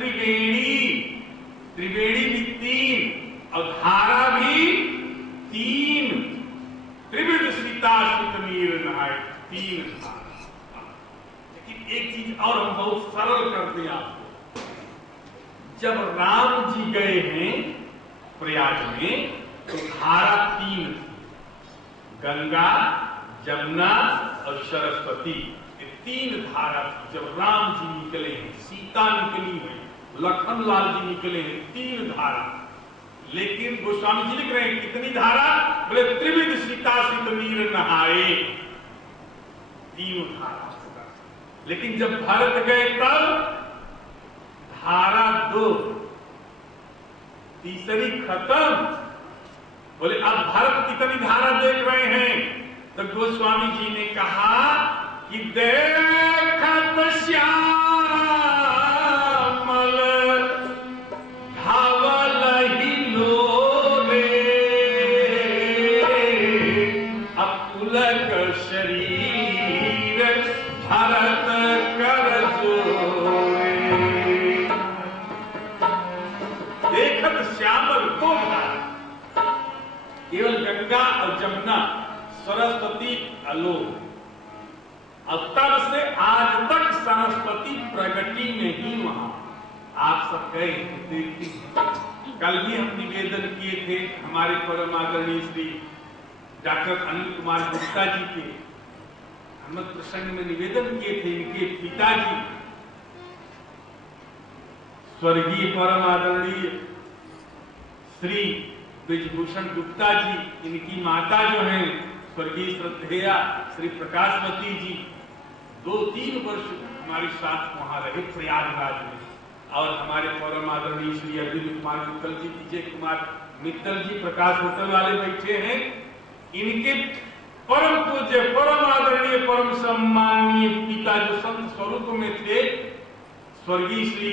त्रिवेणी, त्रिवेणी भी 3 और धारा भी 3। त्रिविध सीता सुतमीर नहाए, 3 धारा। लेकिन एक चीज और हम बहुत सरल कर दें आपको। जब राम जी गए हैं प्रयाग में तो धारा 3 थी, गंगा, जमुना और सरस्वती, ये 3 धारा थी। जब राम जी निकले हैं, सीता निकली है, लखन लाल जी निकले हैं, 3 धारा। लेकिन गोस्वामी जी लिख रहे हैं कितनी धारा? बोले त्रिविध सीता सुतमीर नहाए, 3 धारा। लेकिन जब भरत गए तब धारा 2, तीसरी खत्म। बोले अब भरत कितनी धारा देख रहे हैं? तो गोस्वामी जी ने कहा कि देखत श्यामल धावल ही लोरे, अपुलक शरीर भरत कर जोरे। देखत श्यामल को धारा, केवल गंगा और जमुना, सरस्वती आलोक। अब तब से आज तक सरस्वती प्रगति में ही वहां आप सब गए देखते हैं। कल भी हम निवेदन किए थे हमारे परम आदरणीय श्री डॉक्टर अनिल कुमार गुप्ता जी के हम प्रसंग में निवेदन किए थे। इनके पिताजी स्वर्गीय परम आदरणीय श्री ब्रिजभूषण गुप्ता जी, इनकी माता जो हैं स्वर्गीय श्रद्धेया श्री प्रकाशवती जी 2-3 वर्ष हमारे साथ वहां रहे प्रयागराज में। और हमारे परम आदरणीय श्री अरविंद कुमार मित्तल जी, विजय कुमार मित्तल जी प्रकाश होटल वाले बैठे हैं। इनके परम पूज्य, परम आदरणीय, परम सम्माननीय पिता जो संत स्वरूप में थे स्वर्गीय श्री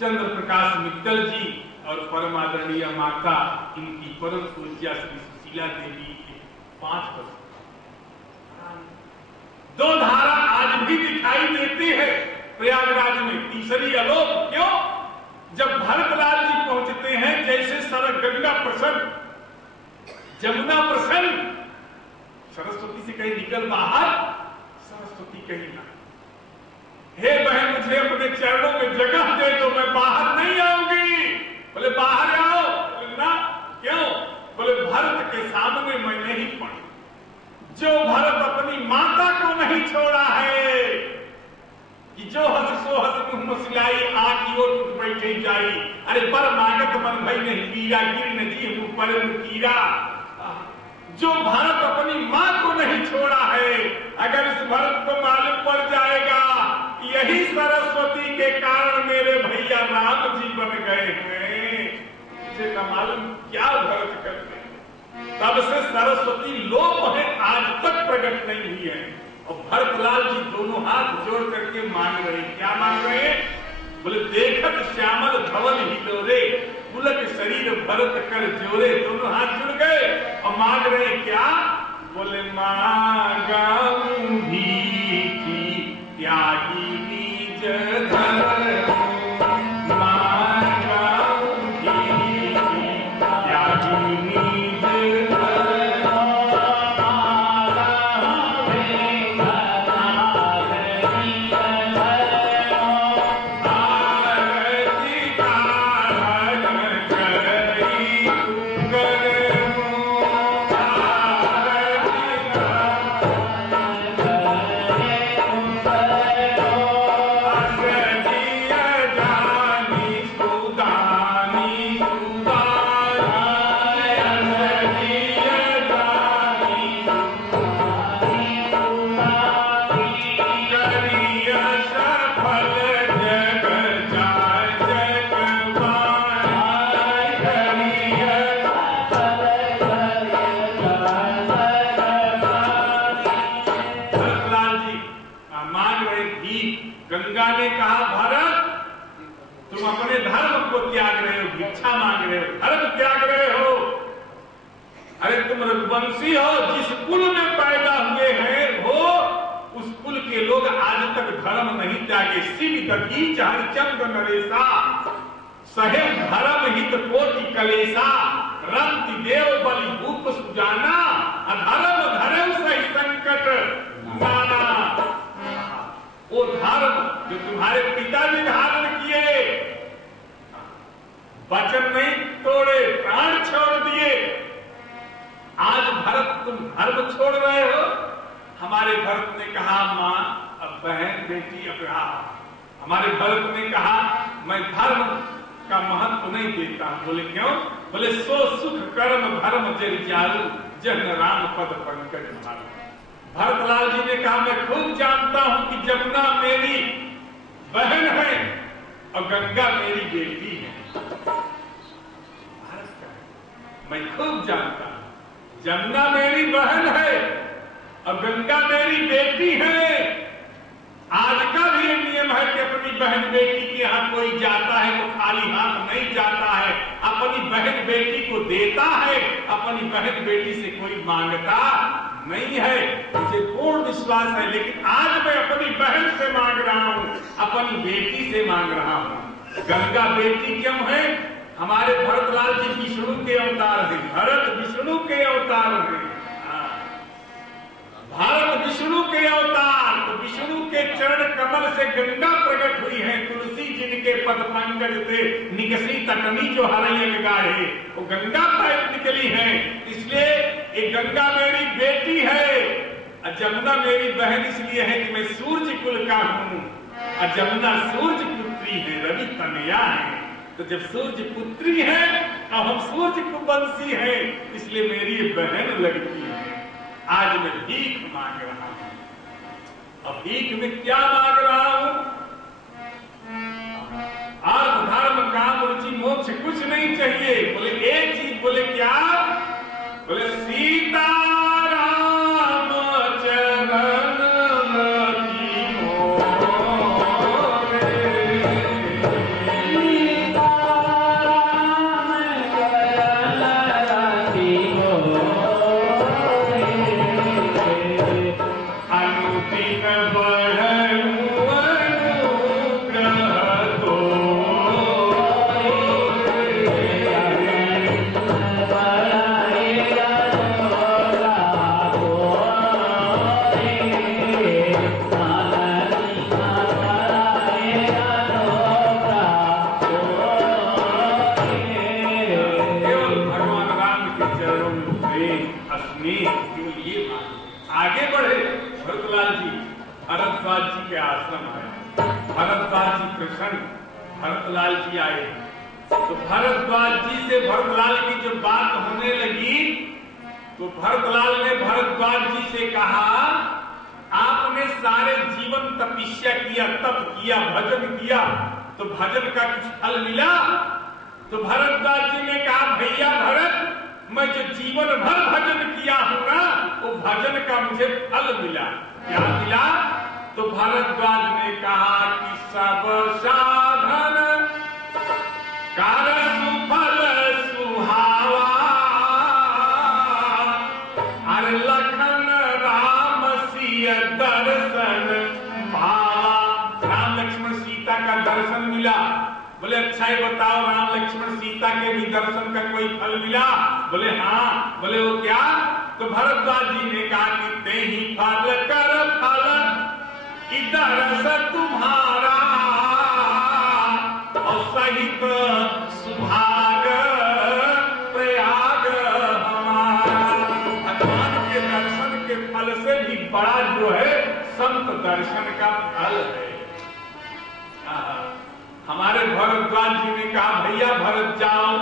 चंद्र प्रकाश मित्तल जी, और परम आदरणीय माता इनकी परम पूज्या श्री सुशीला देवी के 5 वर्ष। 2 धारा आज भी दिखाई देती है प्रयागराज में, तीसरी आलोक। क्यों? जब भरतलाल जी पहुंचते हैं, जैसे सड़क गंगा प्रसन्न, जमुना प्रसन्न, सरस्वती से कहीं निकल बाहर, सरस्वती कहीं ना। हे बहन मुझे अपने चरणों में जगह दे तो मैं बाहर नहीं आऊंगी। बोले बाहर आओ। बोले ना, क्यों? बोले भरत के सामने मैं नहीं पड़ी। जो भरत अपनी माता को नहीं छोड़ा है कि जो हंस सो हंस मुंह मुस्कुराई आंख की ओर उठ बैठे जाई। अरे पर मागत मन भई नहीं पीरा, गिर न जी मुंह पर कीरा। जो भरत अपनी मां को नहीं छोड़ा है, अगर इस भरत को मालूम पड़ जाएगा यही सरस्वती के कारण मेरे भैया राम जी बन गए हैं, मुझे न मालूम क्या भरत करते। तब से सरस्वती लोप है, आज तक प्रकट नहीं हुई है। और भरतलाल जी दोनों हाथ जोड़ करके मांग रहे हैं। क्या मांग रहे हैं? बोले देखत श्यामल धवल ही लोरे, पुलक शरीर भरत कर जोरे। दोनों हाथ जुड़ गए और मांग रहे हैं क्या? बोले मांगू भी की त्यागी बीज धर, मांगू भी की त्यागी बीज रघुवंशी हो, जिस कुल में पैदा हुए हैं हो, उस कुल के लोग आज तक धर्म नहीं त्यागे शिव दधीच हरिचंद्र नरेशा सहे धर्म हित कोटि कलेशा रंति देव बलि भूप सुजाना अधर्म धर्म सही संकट नाना। वो धर्म जो तुम्हारे पिताजी धारण किए, वचन नहीं तोड़े, प्राण छोड़ दिए, आज भरत तुम धर्म छोड़ रहे हो। हमारे भरत ने कहा मां अब बहन बेटी अपना, हमारे भरत ने कहा मैं धर्म का महत्व नहीं देता। बोले क्यों? बोले सो सुख कर्म धर्म जरि जालू जन राम पद पंकज भालू। भरतलाल जी ने कहा मैं खूब जानता हूं कि जमुना मेरी बहन है और गंगा मेरी बेटी है। मैं खूब जानता हूं जमुना मेरी बहन है और गंगा मेरी बेटी है। आज का भी ये नियम है कि अपनी बहन बेटी के यहाँ कोई जाता है तो खाली हाथ नहीं जाता है, अपनी बहन बेटी को देता है, अपनी बहन बेटी से कोई मांगता नहीं है। मुझे पूर्ण विश्वास है, लेकिन आज मैं अपनी बहन से मांग रहा हूं, अपनी बेटी से मांग रहा हूं। गंगा बेटी क्यों है? हमारे भरतलाल जी विष्णु के अवतार हैं, भरत विष्णु के अवतार हैं। भारत विष्णु के अवतार, तो विष्णु के चरण कमल से गंगा प्रकट हुई है। तुलसी जिनके पद पंकज थे निकसी तटनी जो हरयन गाढ़े, वो गंगा पैर निकली है। इसलिए ये गंगा मेरी बेटी है और जमुना मेरी बहन इसलिए है कि मैं सूर्य कुल का हूं और जमुना सूर्य पुत्री है, रवि तनया है। तो जब सूर्य पुत्री है और हम सूर्य कुवंशी है, इसलिए मेरी बहन लगती है। आज मैं भीख मांग रहा हूं, और भीख में क्या मांग रहा हूं? अर्थ धर्म काम रुचि मोक्ष कुछ नहीं चाहिए। बोले एक चीज, बोले क्या? बोले सीता राम चरण की भरतलाल जी आए तो भरद्वाज जी से भरतलाल की जब बात होने लगी तो भरतलाल ने भरद्वाज जी से कहा आपने सारे जीवन तपस्या किया, तप किया, भजन किया, तो भजन का कुछ फल मिला? तो भरद्वाज जी ने कहा भैया भरत, मैं जो जीवन भर भजन किया हूं ना, वो भजन का मुझे फल मिला। क्या मिला? तो भरद्वाज ने कहा कि सब साधन कर सुफल सुहावा, अरे लखन राम सिय दर्शन पावा। राम लक्ष्मण सीता का दर्शन मिला। बोले अच्छा ही बताओ, राम लक्ष्मण सीता के भी दर्शन का कोई फल मिला? बोले हाँ। बोले वो क्या? तो भरद्वाज जी ने कहा कि ते ही फल कर फल इधर से तुम्हारा और सहित सुभाग प्रयाग हमारा। भगवान के दर्शन के फल से भी बड़ा जो है संत दर्शन का फल है। हमारे भरद्वाज जी ने कहा भैया भरत जाओ,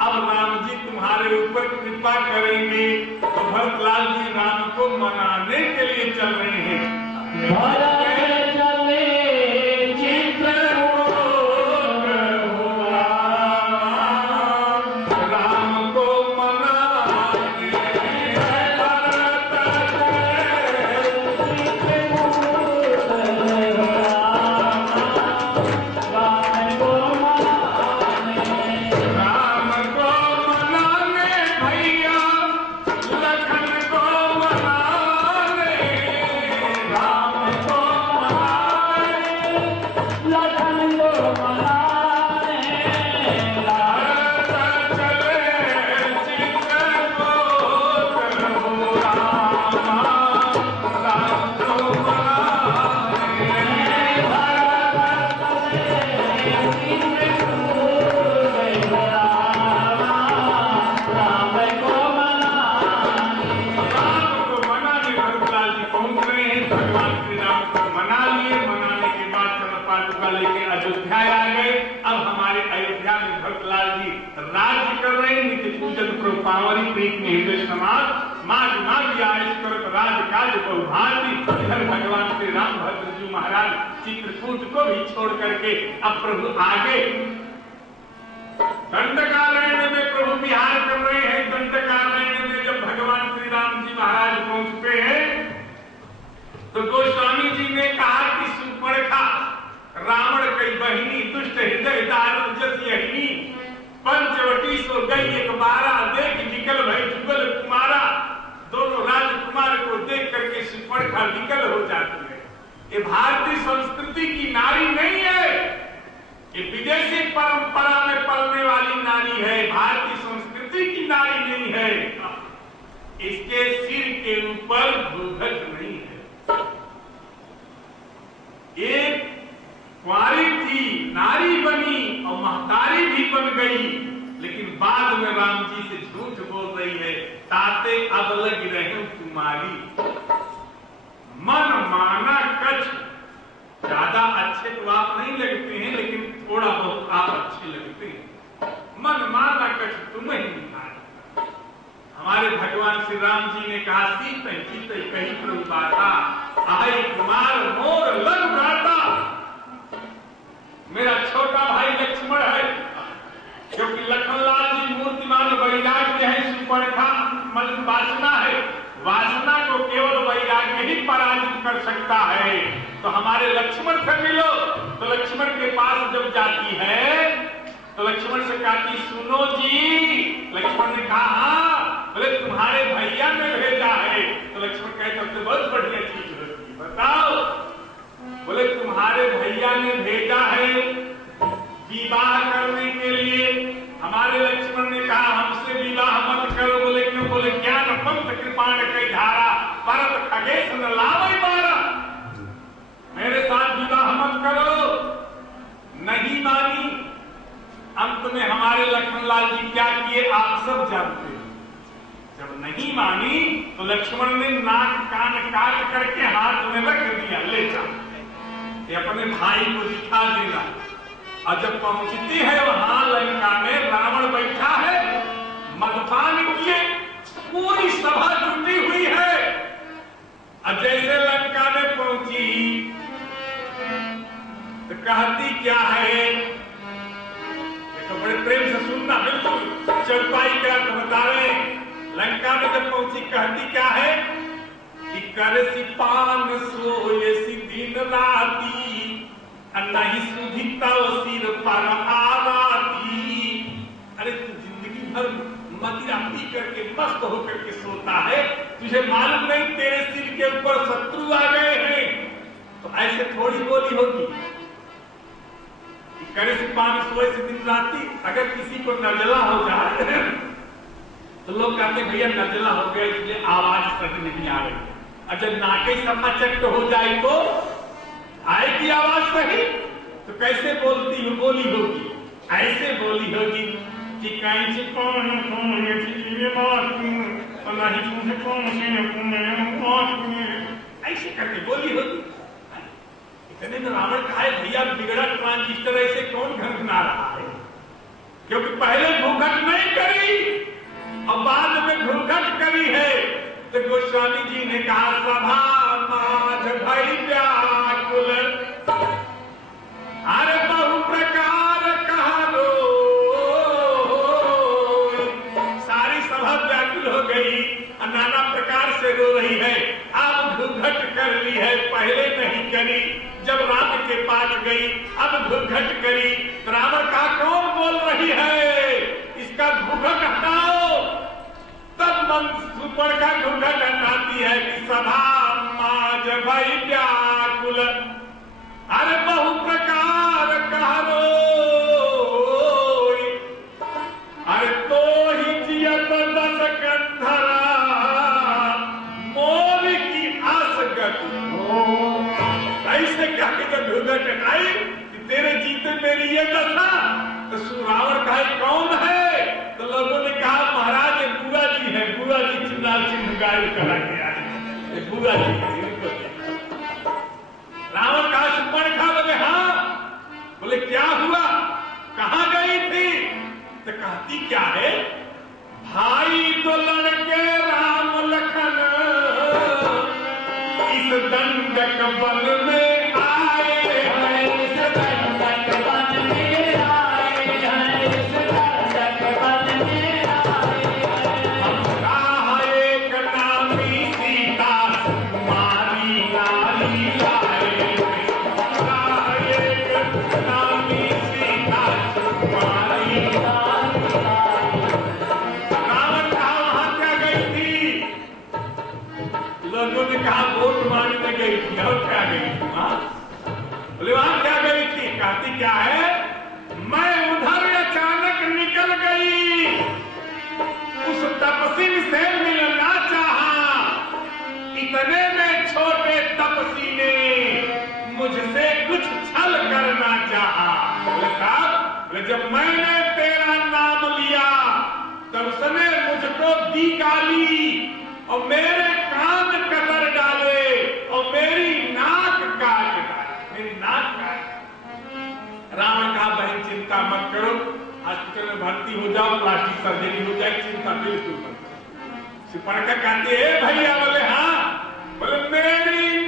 अब राम जी तुम्हारे ऊपर कृपा करेंगे। तो भरतलाल जी राम को मनाने के लिए चल रहे हैं। राम को लेके अयोध्या आ गए। अब हमारे अयोध्या में भरतलाल जी राज्य कर रहे हैं। नित्य पूजन पावरी प्रीत में हृदय समाज माघ माघ आयुष करत राज काज बहुभांति। इधर भगवान श्री राम भद्र जी महाराज चित्रकूट को भी छोड़ करके अब प्रभु आगे दंडकारण्य में प्रभु विहार कर रहे हैं। दंडकारण्य में जब भगवान श्री राम जी महाराज पहुंचते हैं तो गोस्वामी जी ने कहा कि सुपर्णखा रावण कई बहिनी दुष्ट हृदय दारुण जस यही पंचवटी सो गई एक बारा देख विकल भई जुगल कुमारा। दोनों राजकुमार को देख करके सुपर्णखा विकल हो जाती है। ये भारतीय संस्कृति की नारी नहीं है, ये विदेशी परंपरा में पलने वाली नारी है, भारतीय संस्कृति की नारी नहीं है। इसके सिर के ऊपर घूंघट नहीं है। एक कुंवारी थी, नारी बनी और महतारी भी बन गई, लेकिन बाद में राम जी से झूठ बोल रही है। ताते अब लग रहे तुम्हारी मन माना कछ। ज्यादा अच्छे तो आप नहीं लगते हैं, लेकिन थोड़ा बहुत आप अच्छे लगते हैं। मन माना कछ तुम्हें ही निकाल। हमारे भगवान श्री राम जी ने कहा सीते सीते कहीं प्रभु बाता आई कुमार मोर लग जाता। मेरा छोटा भाई लक्ष्मण है, क्योंकि लखनलाल जी मूर्तिमान वैराग्य है। सुपर्णखा वासना है, वासना को केवल वैराग्य ही पराजित कर सकता है। तो हमारे लक्ष्मण से मिलो। तो लक्ष्मण के पास जब जाती है तो लक्ष्मण से कहती सुनो जी। लक्ष्मण ने कहा हाँ। बोले तुम्हारे भैया ने भेजा है। तो लक्ष्मण कहते सबसे बहुत बढ़िया चीज होती, बताओ। बोले तुम्हारे भैया ने भेजा है विवाह करने के लिए। हमारे लक्ष्मण ने कहा हमसे विवाह मत करो। बोले क्यों? बोले ज्ञान पंथ कृपाण कई धारा परत खगेश न लावै बारा। मेरे साथ विवाह मत करो। नहीं मानी। अंत में हमारे लक्ष्मणलाल जी क्या किए आप सब जानते हैं। जब नहीं मानी तो लक्ष्मण ने नाक कान काट करके हाथ में रख दिया, ले जा ये अपने भाई को दिखा देगा। और जब पहुंचती है वहां लंका में रावण बैठा है, मदपान किए, पूरी सभा जुटी हुई है। और जैसे लंका में पहुंची तो कहती क्या है, तो बड़े प्रेम से सुनना, बिल्कुल चौपाई का तो बता रहे। लंका में जब पहुंची कहती क्या है कि कर सिपान सोए सी दिन राती नहीं सुधिता सिर पर आराती। अरे तू जिंदगी भर मदिरा पी करके मस्त होकर के सोता है, तुझे मालूम नहीं तेरे सिर के ऊपर शत्रु आ गए हैं। तो ऐसे थोड़ी बोली होगी। करे सिपान सोए सी दिन राती। अगर किसी को नजला हो जाए तो लोग कहते भैया नजला हो गया इसलिए आवाज सही नहीं आ रही है। अच्छा नाके समा चट्ट हो जाए तो आएगी आवाज सही। तो कैसे बोलती हो बोली होगी? ऐसे बोली होगी कि कैसे कौन ऐसे करके बोली होगी। इतने में रावण कहा है भैया बिगड़ा ट्रांजिस्टर ऐसे कौन घंघना रहा है, क्योंकि पहले घूंघट नहीं करी और बाद में घूंघट करी है। तो गोस्वामी जी ने कहा सभा माझ भई व्याकुल अरे बहु प्रकार कहा रो। सारी सभा व्याकुल हो गई, नाना प्रकार से रो रही है। अब घूंघट कर ली है, पहले नहीं करी। जब राम के पास गई अब घूंघट करी। रावण का कौन बोल रही है, इसका घूंघट हटाओ। तब मन सुपर का घूंघट हटाती है कि सभा माज भई व्याकुल अरे बहु प्रकार कहो। अरे तो ही जियत दस कंधरा मोर की आस गति। ऐसे क्या कि जब घूंघट हटाई तेरे जीते मेरी ये दशा। तो रावण कहा कौन है? तो लोगों ने कहा महाराज ये बुआ जी है, बुआ जी चिन्ह चिन्ह गाय करा के आए, बुआ जी। रावण कहा सुपर्णखा, बोले हाँ। बोले क्या हुआ, कहां गई थी? तो कहती क्या है, भाई तो लड़के राम लखन इस दंडक वन में आए हैं, इस दंडक वन में आए हैं, इस दंडक वन में आए हैं। हमरा एक नामी सीता मारी नारी लाए हैं, हमरा एक नामी सीता मारी नारी लाए हैं। रावण कहा वहां क्या गई थी? लोगों ने कहा वोट मांगने गई थी। और क्या गई थी? बोले वहां क्या गई थी? कहती क्या है, मैं उधर अचानक निकल गई, उस तपस्वी से मिलना चाहा, इतने में छोटे तपस्वी ने मुझसे कुछ छल करना चाहा। बोले साहब, जब मैंने तेरा नाम लिया तब उसने मुझको दी गाली और मेरे कान कतर डाले और मेरी नाक काट डाली, मेरी नाक काट। रावण कहा बहन चिंता मत करो, हॉस्पिटल में भर्ती हो जाओ, प्लास्टिक सर्जरी हो जाए, चिंता बिल्कुल मत करो। सुपर्णखा कहते हैं भैया? बोले हाँ। बोले मेरी